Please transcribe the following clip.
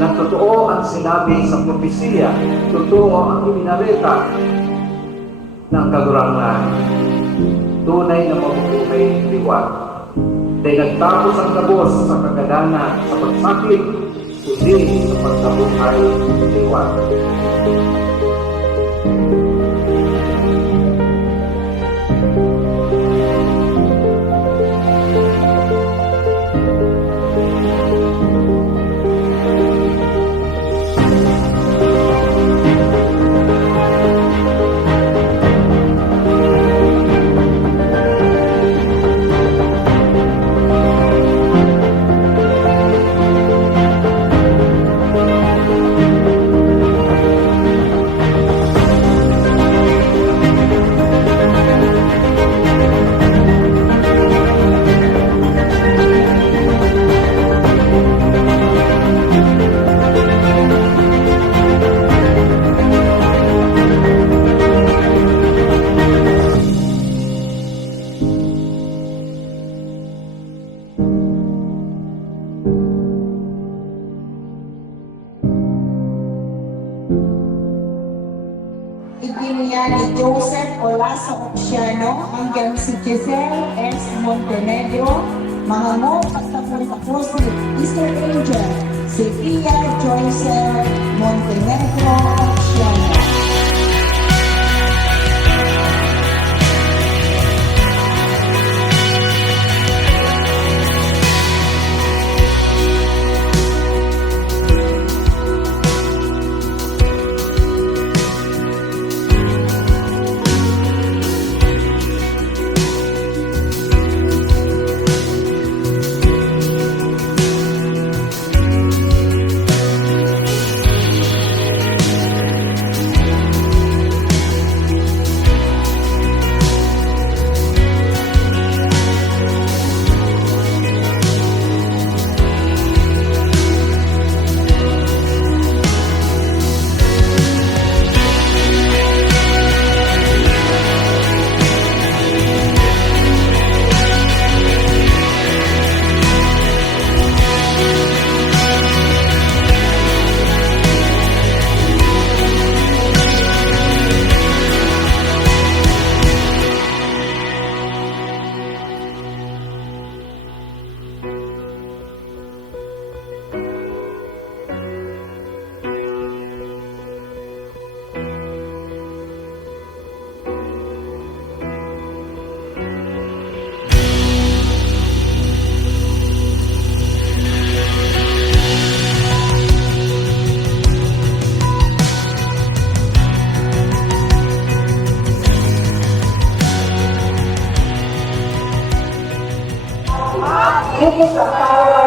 na totoo ang sinabi sa propesiya, totoo ang ibinalita ng kagurangan, tunay na mabubuhay liwan. Dahil nagtapos ang kabos sa kagalanan, sa pagsakit, kundi sa pagkabuhay liwan. Ibiniya ni Joseph Olaso Oxiano hanggang si Giselle S. Montenegro, mga mo pagtapos si Easter Angel, si Pia Joyce Montenegro Oxiano. This is a power